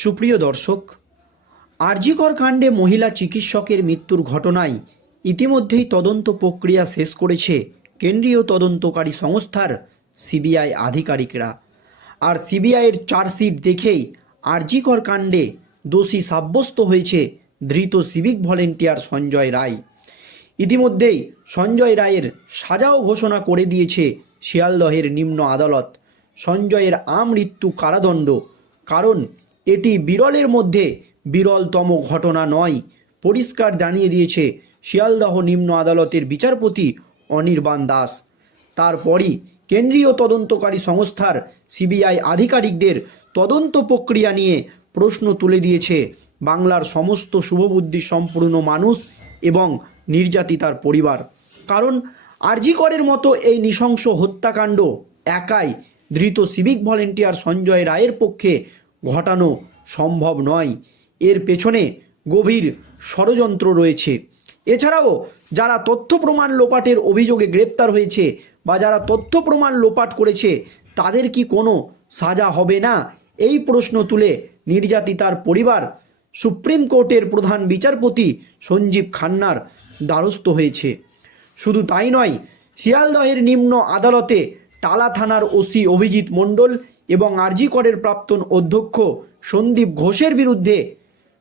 সুপ্রিয় দর্শক, আরজিকর কাণ্ডে মহিলা চিকিৎসকের মৃত্যুর ঘটনায় ইতিমধ্যেই তদন্ত প্রক্রিয়া শেষ করেছে কেন্দ্রীয় তদন্তকারী সংস্থার সিবিআই আধিকারিকরা। আর সিবিআইয়ের চার্জশিট দেখেই আরজিকর কাণ্ডে দোষী সাব্যস্ত হয়েছে ধৃত সিভিক ভলেন্টিয়ার সঞ্জয় রায়। ইতিমধ্যেই সঞ্জয় রায়ের সাজাও ঘোষণা করে দিয়েছে শিয়ালদহের নিম্ন আদালত। সঞ্জয়ের আমৃত্যু কারাদণ্ড, কারণ এটি বিরলের মধ্যে বিরলতম ঘটনা নয়, পরিষ্কার জানিয়ে দিয়েছে শিয়ালদহ নিম্ন আদালতের বিচারপতি অনির্বাণ দাস। তারপরই কেন্দ্রীয় তদন্তকারী সংস্থার সিবিআই আধিকারিকদের তদন্ত প্রক্রিয়া নিয়ে প্রশ্ন তুলে দিয়েছে বাংলার সমস্ত শুভবুদ্ধি সম্পূর্ণ মানুষ এবং নির্যাতিতার পরিবার। কারণ আরজিকরের মতো এই নৃশংস হত্যাকাণ্ড একাই ধৃত সিভিক ভলেন্টিয়ার সঞ্জয় রায়ের পক্ষে ঘটানো সম্ভব নয়। এর পেছনে গভীর ষড়যন্ত্র রয়েছে। এছাড়াও যারা তথ্য প্রমাণ লোপাটের অভিযোগে গ্রেপ্তার হয়েছে বা যারা তথ্য প্রমাণ লোপাট করেছে, তাদের কি কোনো সাজা হবে না? এই প্রশ্ন তুলে নির্যাতিতার পরিবার সুপ্রিম কোর্টের প্রধান বিচারপতি সঞ্জীব খান্নার দ্বারস্থ হয়েছে। শুধু তাই নয়, শিয়ালদহের নিম্ন আদালতে টালা থানার ওসি অভিজিৎ মণ্ডল এবং আরজি করের প্রাক্তন অধ্যক্ষ সন্দীপ ঘোষের বিরুদ্ধে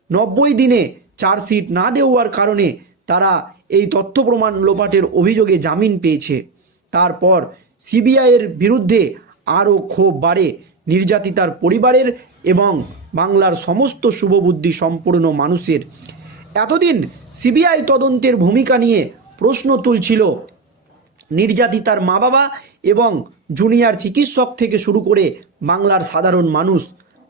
নব্বই দিনে চার্জশিট না দেওয়ার কারণে তারা এই তথ্য প্রমাণ লোপাটের অভিযোগে জামিন পেয়েছে। তারপর সিবিআইয়ের বিরুদ্ধে আরও ক্ষোভ বাড়ে। নির্যাতিতার পরিবারের এবং বাংলার সমস্ত শুভবুদ্ধি সম্পূর্ণ মানুষের। এতদিন সিবিআই তদন্তের ভূমিকা নিয়ে প্রশ্ন তুলছিল নির্যাতিতার মা বাবা এবং জুনিয়র চিকিৎসক থেকে শুরু করে বাংলার সাধারণ মানুষ।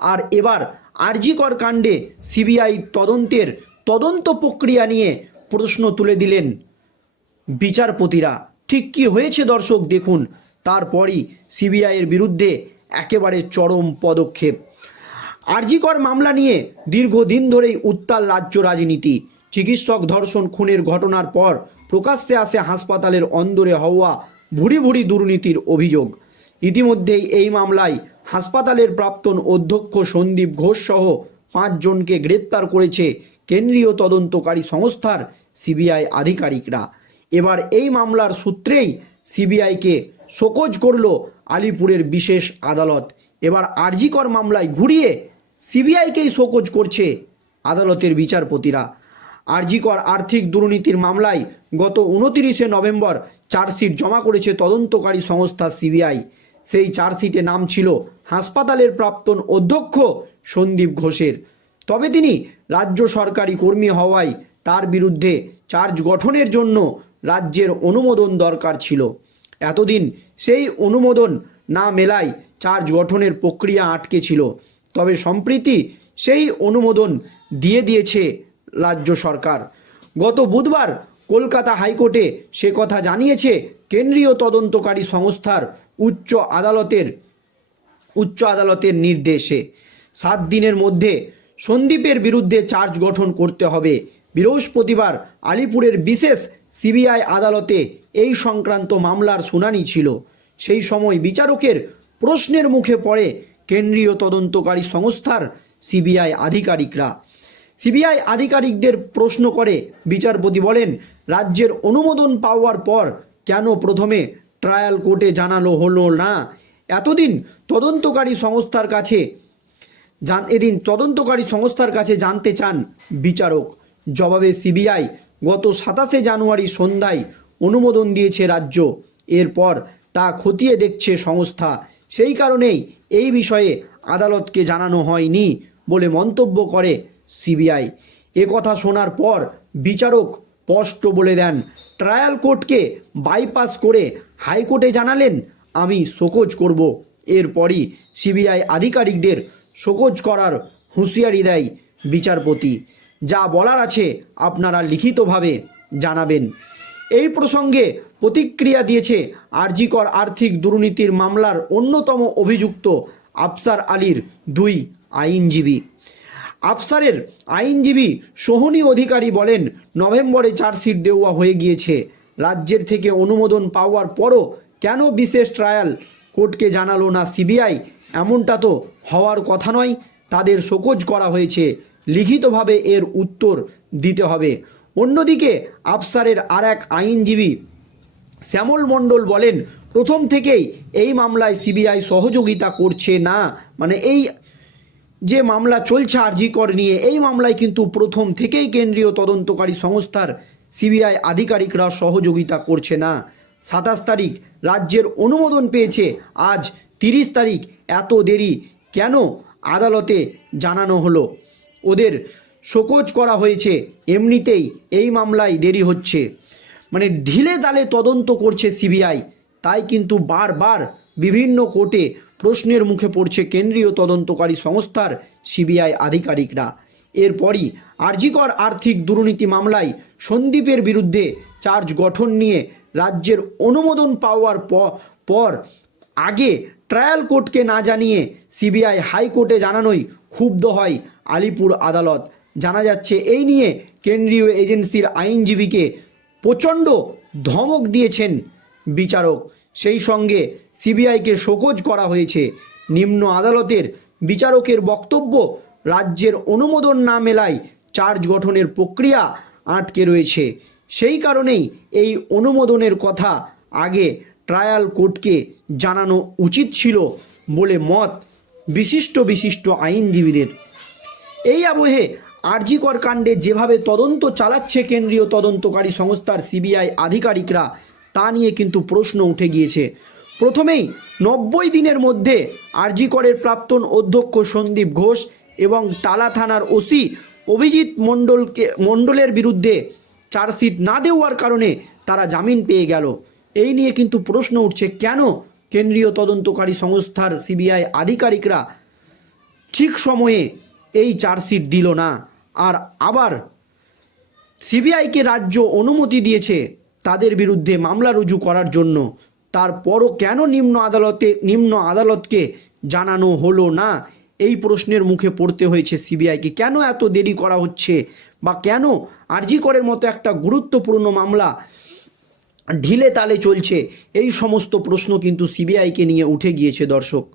আর এবার আরজিকর কাণ্ডে সিবিআই তদন্তের তদন্ত প্রক্রিয়া নিয়ে প্রশ্ন তুলে দিলেন বিচারপতিরা। ঠিক কি হয়েছে দর্শক, দেখুন, তারপরই সিবিআইয়ের বিরুদ্ধে একেবারে চরম পদক্ষেপ। আরজিকর মামলা নিয়ে দীর্ঘদিন ধরেই উত্তাল রাজ্য রাজনীতি। চিকিৎসক ধর্ষণ খুনের ঘটনার পর প্রকাশ্যে আসে হাসপাতালের অন্দরে হওয়া ভুরি ভুরি দুর্নীতির অভিযোগ। ইতিমধ্যেই এই মামলায় হাসপাতালের প্রাক্তন অধ্যক্ষ সন্দীপ ঘোষ সহ পাঁচজনকে গ্রেপ্তার করেছে কেন্দ্রীয় তদন্তকারী সংস্থার সিবিআই আধিকারিকরা। এবার এই মামলার সূত্রেই সিবিআইকে শোকজ করল আলিপুরের বিশেষ আদালত। এবার আরজিকর মামলায় ঘুরিয়ে সিবিআইকেই শোকজ করছে আদালতের বিচারপতিরা। আরজিকর আর্থিক দুর্নীতির মামলায় গত উনতিরিশে নভেম্বর চার্জশিট জমা করেছে তদন্তকারী সংস্থা সিবিআই। সেই চার্জশিটে নাম ছিল হাসপাতালের প্রাক্তন অধ্যক্ষ সন্দীপ ঘোষের। তবে তিনি রাজ্য সরকারি কর্মী হওয়ায় তার বিরুদ্ধে চার্জ গঠনের জন্য রাজ্যের অনুমোদন দরকার ছিল। এতদিন সেই অনুমোদন না মেলায় চার্জ গঠনের প্রক্রিয়া আটকে ছিল। তবে সম্প্রীতি সেই অনুমোদন দিয়ে দিয়েছে রাজ্য সরকার। গত বুধবার কলকাতা হাইকোর্টে সে কথা জানিয়েছে কেন্দ্রীয় তদন্তকারী সংস্থার উচ্চ আদালতের উচ্চ আদালতের নির্দেশে। সাত দিনের মধ্যে সন্দীপের বিরুদ্ধে চার্জ গঠন করতে হবে। বৃহস্পতিবার আলিপুরের বিশেষ সিবিআই আদালতে এই সংক্রান্ত মামলার শুনানি ছিল। সেই সময় বিচারকের প্রশ্নের মুখে পড়ে কেন্দ্রীয় তদন্তকারী সংস্থার সিবিআই আধিকারিকরা। সিবিআই আধিকারিকদের প্রশ্ন করে। বিচারপতি বলেন, রাজ্যের অনুমোদন পাওয়ার পর কেন প্রথমে ট্রায়াল কোর্টে জানানো হলো না? এতদিন তদন্তকারী সংস্থার কাছে জান, এদিন তদন্তকারী সংস্থার কাছে জানতে চান বিচারক। জবাবে সিবিআই, গত সাতাশে জানুয়ারি সন্ধ্যায় অনুমোদন দিয়েছে রাজ্য। এরপর তা খতিয়ে দেখছে সংস্থা। সেই কারণেই এই বিষয়ে আদালতকে জানানো হয়নি বলে মন্তব্য করে সিবিআই। এ কথা শোনার পর বিচারক স্পষ্ট বলে দেন, ট্রায়াল কোর্টকে বাইপাস করে হাইকোর্টে জানালেন, আমি শোকজ করব। এরপরই সিবিআই আধিকারিকদের শোকজ করার হুঁশিয়ারি দেয় বিচারপতি। যা বলার আছে আপনারা লিখিতভাবে জানাবেন। এই প্রসঙ্গে প্রতিক্রিয়া দিয়েছে আরজিকর আর্থিক দুর্নীতির মামলার অন্যতম অভিযুক্ত আফসার আলীর দুই আইনজীবী। আফসারের আইনজীবী সোহনী অধিকারী বলেন, নভেম্বরে চার্জশিট দেওয়া হয়ে গিয়েছে। রাজ্যের থেকে অনুমোদন পাওয়ার পরও কেন বিশেষ ট্রায়াল? কোর্টকে জানালো না সিবিআই। এমনটা তো হওয়ার কথা নয়। তাদের শোকজ করা হয়েছে। লিখিতভাবে এর উত্তর দিতে হবে। অন্যদিকে আফসারের আর এক আইনজীবী শ্যামল মণ্ডল বলেন, প্রথম থেকেই এই মামলায় সিবিআই সহযোগিতা করছে না। মানে এই যে মামলা চলছে আরজিকর নিয়ে, এই মামলায় কিন্তু প্রথম থেকেই কেন্দ্রীয় তদন্তকারী সংস্থার সিবিআই আধিকারিকরা সহযোগিতা করছে না। সাতাশ তারিখ রাজ্যের অনুমোদন পেয়েছে, আজ তিরিশ তারিখ এত দেরি কেন আদালতে জানানো হলো? ওদের শোকজ করা হয়েছে, এমনিতেই এই মামলায় দেরি হচ্ছে। মানে ঢিলে তালে তদন্ত করছে সিবিআই, তাই কিন্তু বারবার বিভিন্ন কোর্টে প্রশ্নের মুখে পড়ছে কেন্দ্রীয় তদন্তকারী সংস্থার সিবিআই আধিকারিকরা। এরপরই আরজিকর আর্থিক দুর্নীতি মামলায় সন্দীপের বিরুদ্ধে চার্জ গঠন নিয়ে রাজ্যের অনুমোদন পাওয়ার পর আগে ট্রায়াল কোর্টকে না জানিয়ে সিবিআই হাইকোর্টে জানানোই ক্ষুব্ধ হয় আলিপুর আদালত। জানা যাচ্ছে, এই নিয়ে কেন্দ্রীয় এজেন্সির আইনজীবীকে প্রচণ্ড ধমক দিয়েছেন বিচারক। সেই সঙ্গে সিবিআইকে শোকজ করা হয়েছে। নিম্ন আদালতের বিচারকের বক্তব্য রাজ্যের অনুমোদন না মেলায় চার্জ গঠনের প্রক্রিয়া আটকে রয়েছে। সেই কারণেই এই অনুমোদনের কথা আগে ট্রায়াল কোর্টকে জানানো উচিত ছিল বলে মত বিশিষ্ট বিশিষ্ট আইনজীবীদের। এই আবহে আরজিকর কাণ্ডে যেভাবে তদন্ত চালাচ্ছে কেন্দ্রীয় তদন্তকারী সংস্থার সিবিআই আধিকারিকরা তা নিয়ে কিন্তু প্রশ্ন উঠে গিয়েছে। প্রথমেই নব্বই দিনের মধ্যে আরজিকরের প্রাক্তন অধ্যক্ষ সন্দীপ ঘোষ এবং টালা থানার ওসি অভিজিৎ মণ্ডলকে, মণ্ডলের বিরুদ্ধে চার্জশিট না দেওয়ার কারণে তারা জামিন পেয়ে গেল। এই নিয়ে কিন্তু প্রশ্ন উঠছে, কেন কেন্দ্রীয় তদন্তকারী সংস্থার সিবিআই আধিকারিকরা ঠিক সময়ে এই চার্জশিট দিল না? আর আবার সিবিআইকে রাজ্য অনুমতি দিয়েছে তাদের বিরুদ্ধে মামলা রুজু করার জন্য। তারপরও কেন নিম্ন আদালতে, নিম্ন আদালতকে জানানো হলো না? এই প্রশ্নের মুখে পড়তে হয়েছে সিবিআইকে। কেন এত দেরি করা হচ্ছে? বা কেন আরজি করের মতো একটা গুরুত্বপূর্ণ মামলা ঢিলে তালে চলছে? এই সমস্ত প্রশ্ন কিন্তু সিবিআইকে নিয়ে উঠে গিয়েছে দর্শক।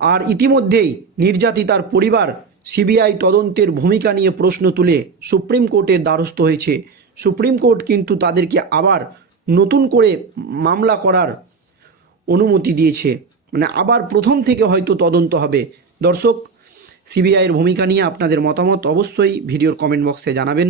আর ইতিমধ্যেই নির্যাতিতার পরিবার সিবিআই তদন্তের ভূমিকা নিয়ে প্রশ্ন তুলে সুপ্রিম কোর্টের দ্বারস্থ হয়েছে। সুপ্রিম কোর্ট কিন্তু তাদেরকে আবার নতুন করে মামলা করার অনুমতি দিয়েছে। মানে আবার প্রথম থেকে হয়তো তদন্ত হবে। দর্শক, সিবিআইয়ের ভূমিকা নিয়ে আপনাদের মতামত অবশ্যই ভিডিওর কমেন্ট বক্সে জানাবেন।